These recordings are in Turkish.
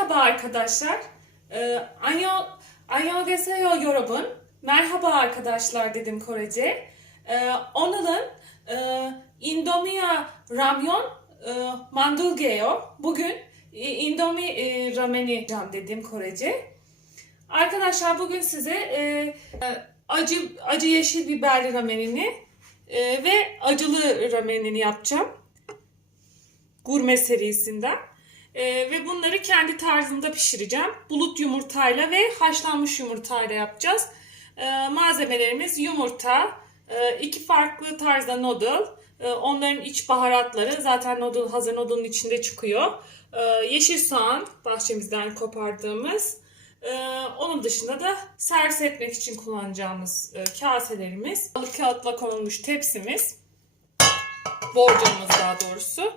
Merhaba arkadaşlar. Ee, Anyo, Anyo yorobun. Merhaba arkadaşlar dedim Korece. Ee, e, Indomia ramyon e, mandulgeyo. Bugün e, Indomi e, rameni cam dedim Korece. Arkadaşlar bugün size e, acı acı yeşil biberli ramenini ve acılı ramenini yapacağım. Gurme serisinden. Ee, ve bunları kendi tarzımda pişireceğim. Bulut yumurtayla ve haşlanmış yumurtayla yapacağız. Ee, malzemelerimiz yumurta, e, iki farklı tarzda noodle, e, onların iç baharatları zaten noodle hazır noodle'ın içinde çıkıyor. Ee, yeşil soğan bahçemizden kopardığımız. Ee, onun dışında da servis etmek için kullanacağımız e, kaselerimiz, balık kağıtla konulmuş tepsimiz, borcamımız daha doğrusu.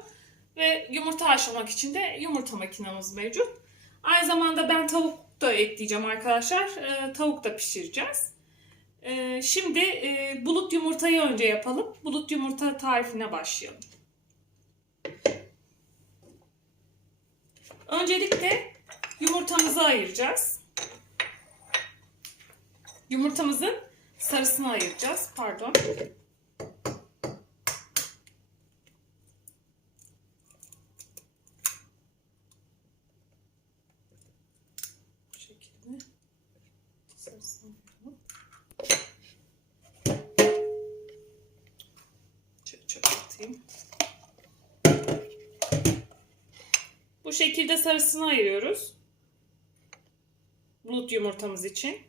Ve yumurta haşlamak için de yumurta makinamız mevcut. Aynı zamanda ben tavuk da ekleyeceğim arkadaşlar. Ee, tavuk da pişireceğiz. Ee, şimdi e, bulut yumurtayı önce yapalım. Bulut yumurta tarifine başlayalım. Öncelikle yumurtamızı ayıracağız. Yumurtamızın sarısını ayıracağız. Pardon. Şekilde sarısını ayırıyoruz. Bulut yumurtamız için.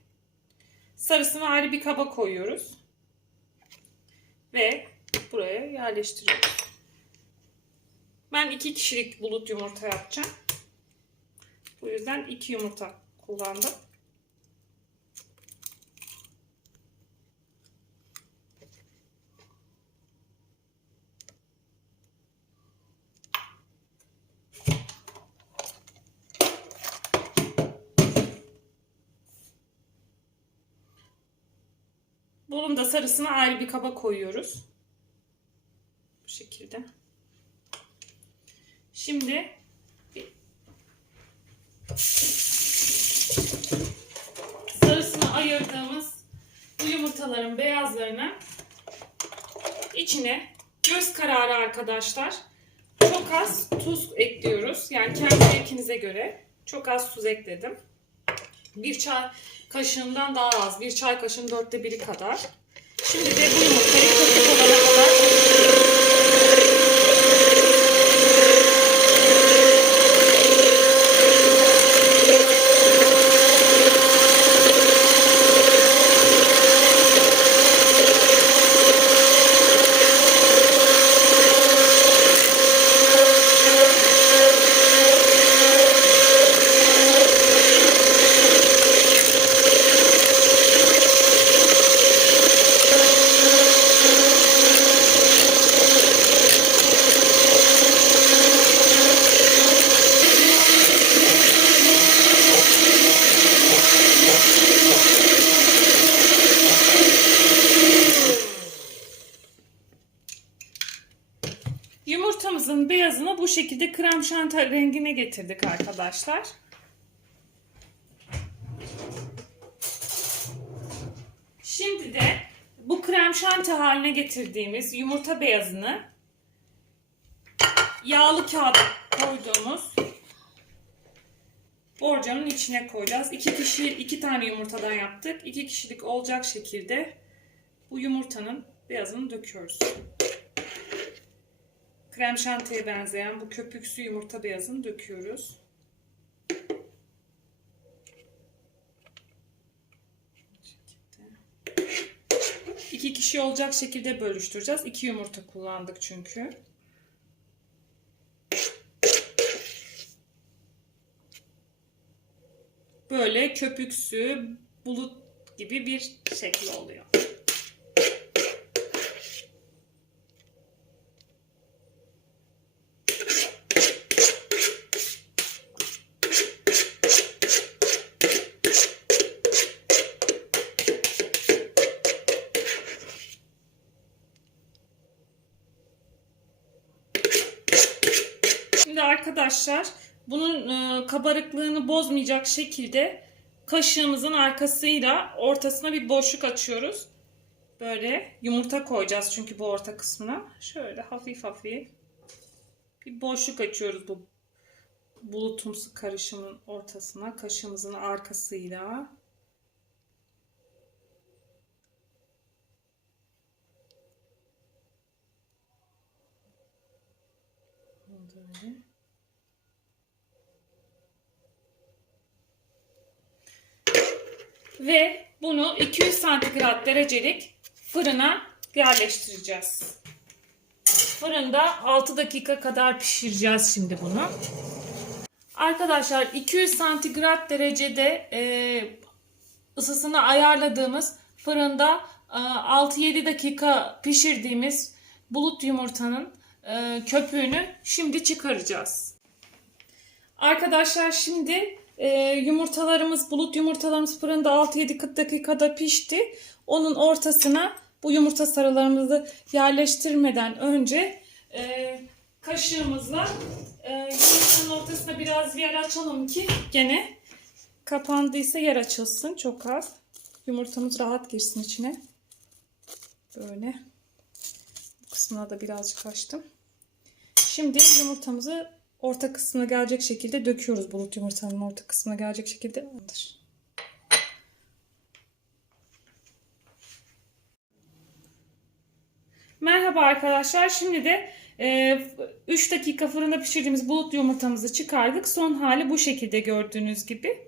Sarısını ayrı bir kaba koyuyoruz. Ve buraya yerleştiriyoruz. Ben iki kişilik bulut yumurta yapacağım. Bu yüzden iki yumurta kullandım. Bunun da sarısını ayrı bir kaba koyuyoruz. Bu şekilde. Şimdi sarısını ayırdığımız bu yumurtaların beyazlarını içine göz kararı arkadaşlar çok az tuz ekliyoruz. Yani kendi zevkinize göre çok az tuz ekledim. Bir çay kaşığından daha az. Bir çay kaşığının dörtte biri kadar. Şimdi de bu yumurtayı köpük olana kadar Yumurtamızın beyazını bu şekilde şanti rengine getirdik arkadaşlar. Şimdi de bu krem şanti haline getirdiğimiz yumurta beyazını yağlı kağıda koyduğumuz borcamın içine koyacağız. İki kişi iki tane yumurtadan yaptık. İki kişilik olacak şekilde bu yumurtanın beyazını döküyoruz krem şantiye benzeyen bu köpüksü yumurta beyazını döküyoruz. İki kişi olacak şekilde bölüştüreceğiz. İki yumurta kullandık çünkü. Böyle köpüksü, bulut gibi bir şekli oluyor. Şimdi arkadaşlar bunun e, kabarıklığını bozmayacak şekilde kaşığımızın arkasıyla ortasına bir boşluk açıyoruz. Böyle yumurta koyacağız çünkü bu orta kısmına. Şöyle hafif hafif bir boşluk açıyoruz bu bulutumsu karışımın ortasına kaşığımızın arkasıyla. Böyle. Ve bunu 200 santigrat derecelik fırına yerleştireceğiz. Fırında 6 dakika kadar pişireceğiz şimdi bunu. Arkadaşlar 200 santigrat derecede e, ısısını ayarladığımız fırında e, 6-7 dakika pişirdiğimiz bulut yumurtanın e, köpüğünü şimdi çıkaracağız. Arkadaşlar şimdi e, yumurtalarımız, bulut yumurtalarımız fırında 6-7 dakikada pişti. Onun ortasına bu yumurta sarılarımızı yerleştirmeden önce e, kaşığımızla e, yumurtanın ortasına biraz yer açalım ki gene kapandıysa yer açılsın çok az. Yumurtamız rahat girsin içine. Böyle. Bu kısmına da birazcık açtım. Şimdi yumurtamızı orta kısmına gelecek şekilde döküyoruz. Bulut yumurtanın orta kısmına gelecek şekilde. Merhaba arkadaşlar. Şimdi de e, 3 dakika fırında pişirdiğimiz bulut yumurtamızı çıkardık. Son hali bu şekilde gördüğünüz gibi.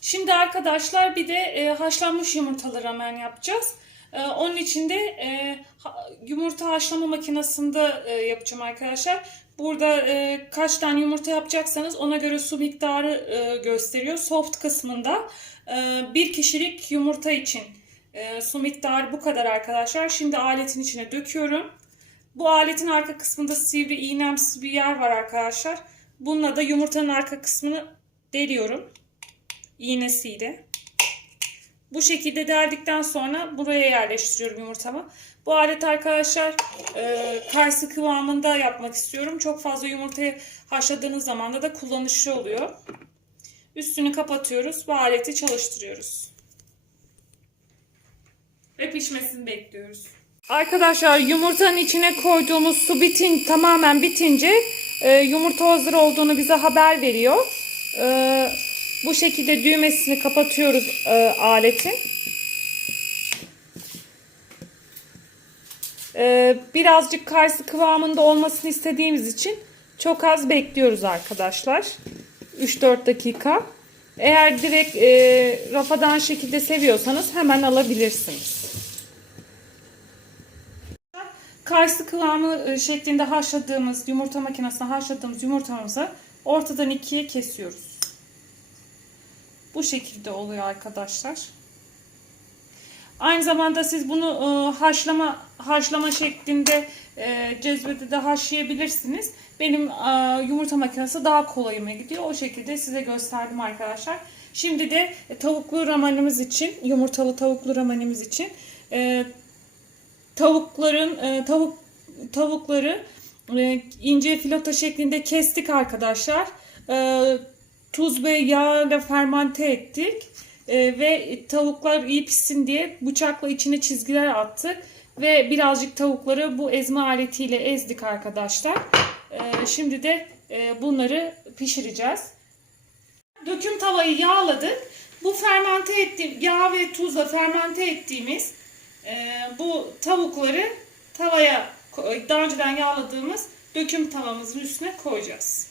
Şimdi arkadaşlar bir de e, haşlanmış yumurtalı ramen yapacağız. E, onun için de e, yumurta haşlama makinesinde e, yapacağım arkadaşlar. Burada e, kaç tane yumurta yapacaksanız ona göre su miktarı e, gösteriyor. Soft kısmında e, bir kişilik yumurta için e, su miktarı bu kadar arkadaşlar. Şimdi aletin içine döküyorum. Bu aletin arka kısmında sivri iğnemsi bir yer var arkadaşlar. Bununla da yumurtanın arka kısmını deliyorum. iğnesiyle. Bu şekilde deldikten sonra buraya yerleştiriyorum yumurtamı. Bu alet arkadaşlar e, kayısı kıvamında yapmak istiyorum. Çok fazla yumurtayı haşladığınız zaman da, da kullanışlı oluyor. Üstünü kapatıyoruz. Bu aleti çalıştırıyoruz. Ve pişmesini bekliyoruz. Arkadaşlar yumurtanın içine koyduğumuz su bitin tamamen bitince e, yumurta hazır olduğunu bize haber veriyor. E, bu şekilde düğmesini kapatıyoruz e, aletin. E, birazcık kayısı kıvamında olmasını istediğimiz için çok az bekliyoruz arkadaşlar. 3-4 dakika. Eğer direkt e, rafadan şekilde seviyorsanız hemen alabilirsiniz. Kayısı kıvamı e, şeklinde haşladığımız yumurta makinesine haşladığımız yumurtamızı ortadan ikiye kesiyoruz. Bu şekilde oluyor arkadaşlar. Aynı zamanda siz bunu e, haşlama haşlama şeklinde e, cezvede de haşlayabilirsiniz. Benim e, yumurta makinesi daha kolayıma gidiyor. O şekilde size gösterdim arkadaşlar. Şimdi de tavuklu ramanımız için, yumurtalı tavuklu ramanımız için tavukların tavuk tavukları ince filota şeklinde kestik arkadaşlar. Tuz ve yağ ile fermente ettik. E, ve tavuklar iyi pişsin diye bıçakla içine çizgiler attık. Ve birazcık tavukları bu ezme aletiyle ezdik arkadaşlar. E, şimdi de e, bunları pişireceğiz. Döküm tavayı yağladık. Bu fermente ettiğim yağ ve tuzla fermente ettiğimiz e, bu tavukları tavaya daha önceden yağladığımız döküm tavamızın üstüne koyacağız.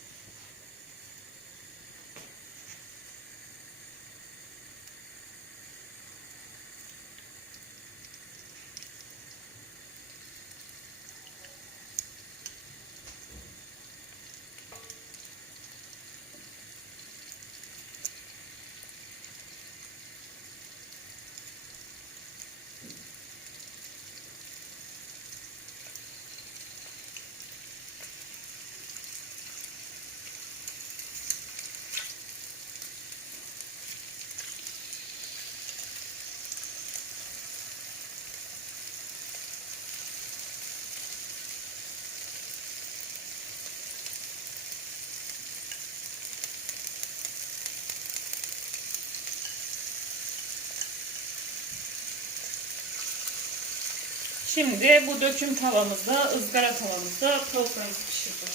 Şimdi bu döküm tavamızda, ızgara tavamızda tavuklarımızı pişireceğiz.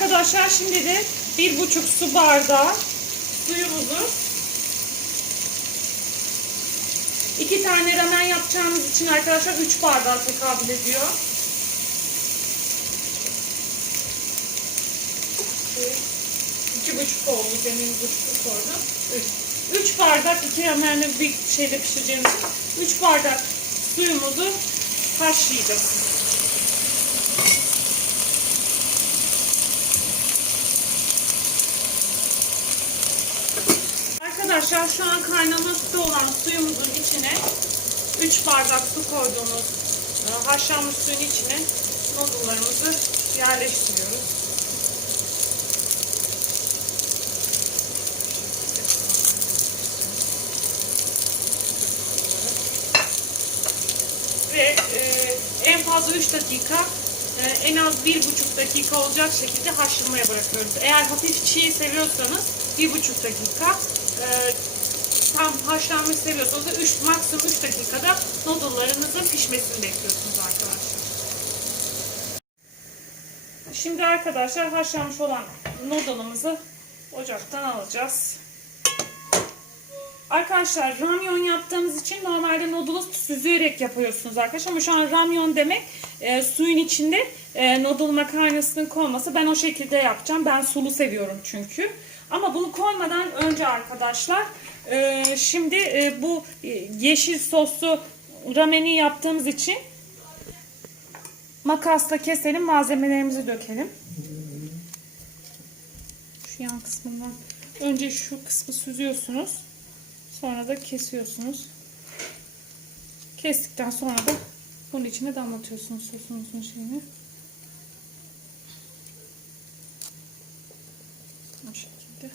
Arkadaşlar şimdi de bir buçuk su bardağı suyumuzu iki tane ramen yapacağımız için arkadaşlar 3 bardağa tekabül ediyor. İki buçuk oldu. Demin buçuk koydum. Üç. Üç bardak iki ramenle bir şeyde pişireceğimiz üç bardak suyumuzu haşlayacağız. Arkadaşlar şu an kaynamakta olan suyumuzun içine 3 bardak su koyduğumuz e, haşlanmış suyun içine noodle'larımızı yerleştiriyoruz. Ve e, en fazla 3 dakika e, en az 1,5 dakika olacak şekilde haşlamaya bırakıyoruz. Eğer hafif çiğ seviyorsanız 1,5 dakika e, tam haşlanmış seviyorsanız da 3, maksimum 3 dakikada noodle'larınızın pişmesini bekliyorsunuz arkadaşlar. Şimdi arkadaşlar haşlanmış olan noodle'ımızı ocaktan alacağız. Arkadaşlar ramyon yaptığımız için normalde noodle'ı süzerek yapıyorsunuz arkadaşlar. Ama şu an ramyon demek e, suyun içinde e, noodle makarnasının konması. Ben o şekilde yapacağım. Ben sulu seviyorum çünkü. Ama bunu koymadan önce arkadaşlar e, şimdi e, bu yeşil soslu rameni yaptığımız için makasla keselim malzemelerimizi dökelim. Şu yan kısmından önce şu kısmı süzüyorsunuz. Sonra da kesiyorsunuz. Kestikten sonra da bunun içine damlatıyorsunuz sosunuzun şeyini. Bu şekilde.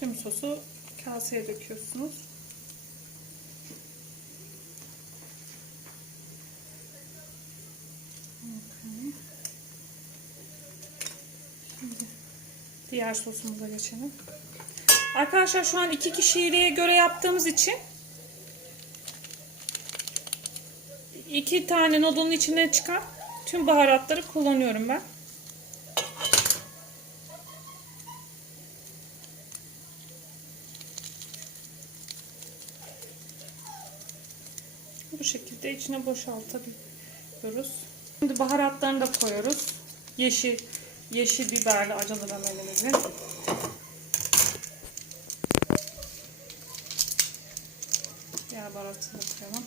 Tüm sosu kaseye döküyorsunuz. Diğer sosumuza geçelim. Arkadaşlar şu an iki kişiliğe göre yaptığımız için iki tane noodle'un içine çıkan tüm baharatları kullanıyorum ben. Bu şekilde içine boşaltabiliyoruz. Şimdi baharatlarını da koyuyoruz. Yeşil yeşil biberli acılı ramenimizi. Diğer baharatını da koyalım.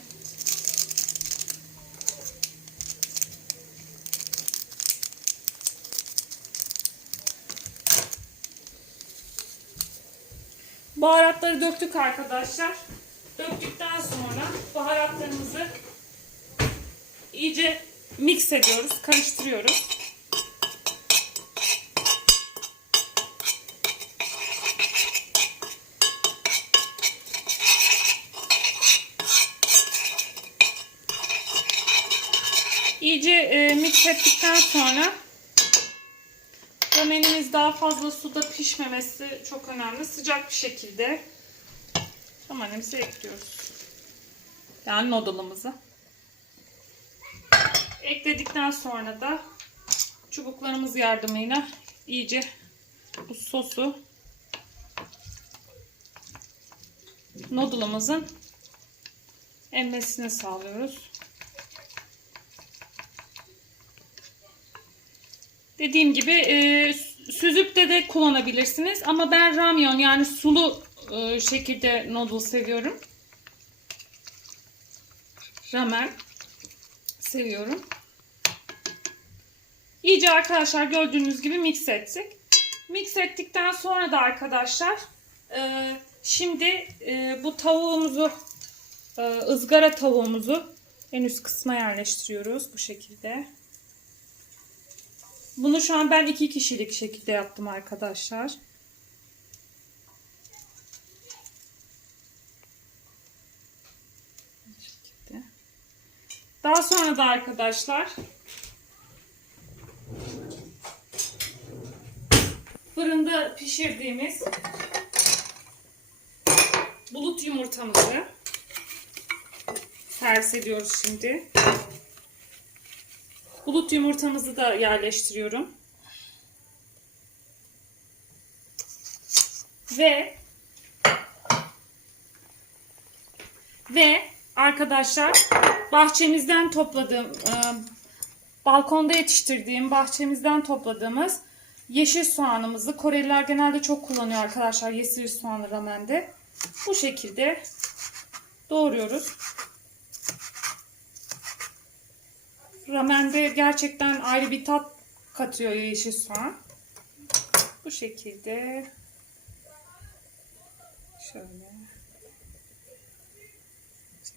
Baharatları döktük arkadaşlar. Döktükten sonra baharatlarımızı iyice mix ediyoruz, karıştırıyoruz. İyice e, mix ettikten sonra ramenimiz daha fazla suda pişmemesi çok önemli. Sıcak bir şekilde ramenimizi ekliyoruz. Yani noodle'ımızı. Ekledikten sonra da çubuklarımız yardımıyla iyice bu sosu noodle'ımızın emmesini sağlıyoruz. Dediğim gibi e, süzüp de de kullanabilirsiniz. Ama ben ramyon yani sulu e, şekilde noodle seviyorum. Ramen seviyorum. İyice arkadaşlar gördüğünüz gibi mix ettik. Mix ettikten sonra da arkadaşlar e, şimdi e, bu tavuğumuzu e, ızgara tavuğumuzu en üst kısma yerleştiriyoruz bu şekilde. Bunu şu an ben iki kişilik şekilde yaptım arkadaşlar. Daha sonra da arkadaşlar fırında pişirdiğimiz bulut yumurtamızı servis ediyoruz şimdi. Bulut yumurtamızı da yerleştiriyorum. Ve ve arkadaşlar bahçemizden topladığım e, balkonda yetiştirdiğim bahçemizden topladığımız yeşil soğanımızı Koreliler genelde çok kullanıyor arkadaşlar yeşil soğanı ramende. Bu şekilde doğruyoruz. Ramende gerçekten ayrı bir tat katıyor yeşil soğan. Bu şekilde şöyle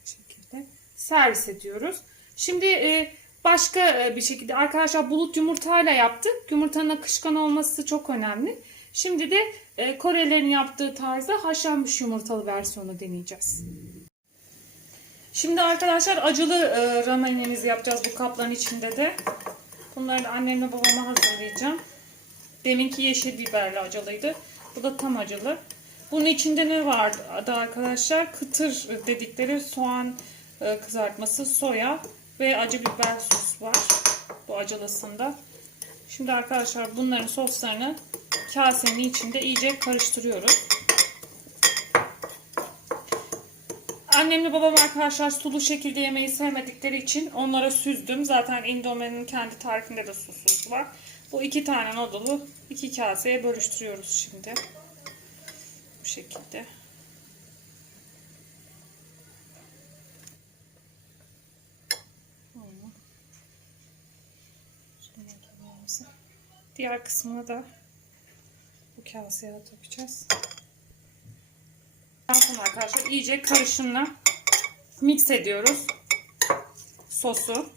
şekilde servis ediyoruz. Şimdi e, başka e, bir şekilde arkadaşlar bulut yumurtayla yaptık. Yumurtanın akışkan olması çok önemli. Şimdi de e, Korelerin yaptığı tarzda haşlanmış yumurtalı versiyonu deneyeceğiz. Şimdi arkadaşlar acılı e, ramenimizi yapacağız bu kapların içinde de. Bunları da annemle babama hazırlayacağım. Deminki yeşil biberli acılıydı. Bu da tam acılı. Bunun içinde ne vardı arkadaşlar? Kıtır dedikleri soğan kızartması, soya ve acı biber sos var. Bu acılısında. Şimdi arkadaşlar bunların soslarını kasenin içinde iyice karıştırıyoruz. Annemle babam arkadaşlar sulu şekilde yemeği sevmedikleri için onlara süzdüm. Zaten Indomie'nin kendi tarifinde de susuz var. Bu iki tane noodle'u iki kaseye bölüştürüyoruz şimdi. Bu şekilde. Diğer kısmını da bu kaseye dökeceğiz. Sonra arkadaşlar iyice karışımla mix ediyoruz. Sosu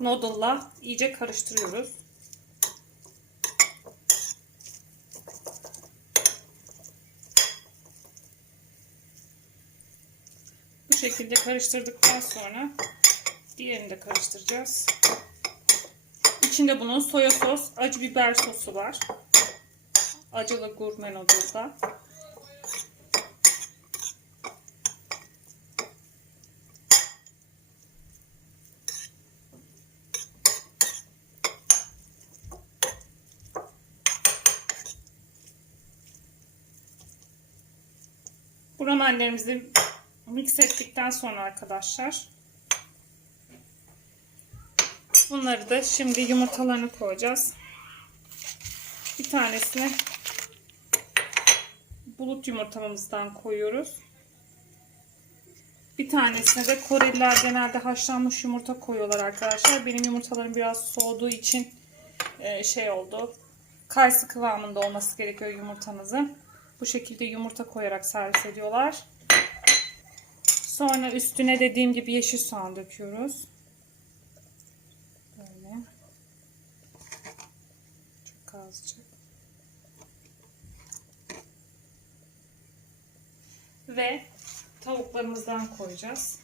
noodle'la iyice karıştırıyoruz. Bu şekilde karıştırdıktan sonra diğerini de karıştıracağız. İçinde bunun soya sos, acı biber sosu var. Acılı gurme noodle'da. Bu ramenlerimizi mix ettikten sonra arkadaşlar bunları da şimdi yumurtalarını koyacağız. Bir tanesini bulut yumurtamızdan koyuyoruz. Bir tanesine de Koreliler genelde haşlanmış yumurta koyuyorlar arkadaşlar. Benim yumurtalarım biraz soğuduğu için e, şey oldu. Kayısı kıvamında olması gerekiyor yumurtanızın. Bu şekilde yumurta koyarak servis ediyorlar. Sonra üstüne dediğim gibi yeşil soğan döküyoruz. Böyle. Çok azıcık. Ve tavuklarımızdan koyacağız.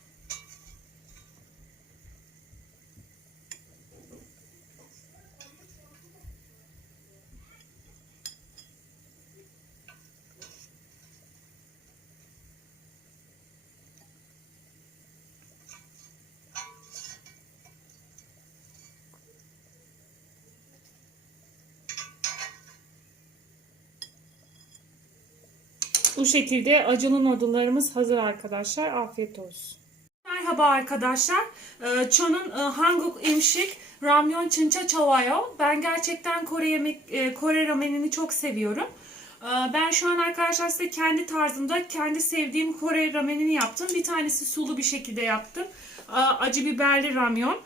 Bu şekilde acılı noodle'larımız hazır arkadaşlar. Afiyet olsun. Merhaba arkadaşlar. Ee, Chon'un e, Hanguk Imshik Ramyon Chincha Chawayo. Ben gerçekten Kore yemek e, Kore ramenini çok seviyorum. Ee, Ee, Ben şu an arkadaşlar size kendi tarzımda kendi sevdiğim Kore ramenini yaptım. Bir tanesi sulu bir şekilde yaptım. Ee, Acı biberli ramyon.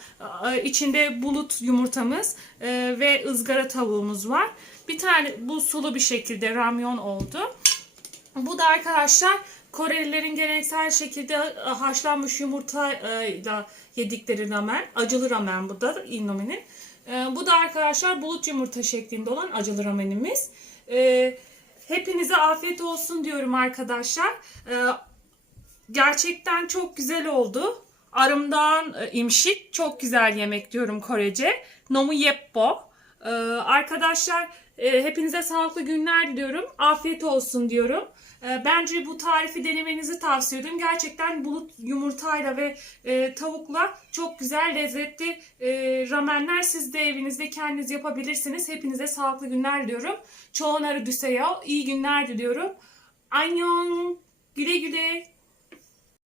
Ee, İçinde bulut yumurtamız e, ve ızgara tavuğumuz var. Bir tane bu sulu bir şekilde ramyon oldu. Bu da arkadaşlar Korelilerin geleneksel şekilde e, haşlanmış yumurtayla yedikleri ramen. Acılı ramen bu da Indomie'nin. E, Bu da arkadaşlar bulut yumurta şeklinde olan acılı ramenimiz. E, Hepinize afiyet olsun diyorum arkadaşlar. E, Gerçekten çok güzel oldu. Arımdan e, imşik çok güzel yemek diyorum Korece. Nomu yeppo. Arkadaşlar e, hepinize sağlıklı günler diliyorum. Afiyet olsun diyorum. Ee, bence bu tarifi denemenizi tavsiye ediyorum. Gerçekten bulut yumurtayla ve e, tavukla çok güzel lezzetli e, ramenler siz de evinizde kendiniz yapabilirsiniz. Hepinize sağlıklı günler diliyorum. Çoğunları düseyo. İyi günler diliyorum. Annyeong. Güle güle.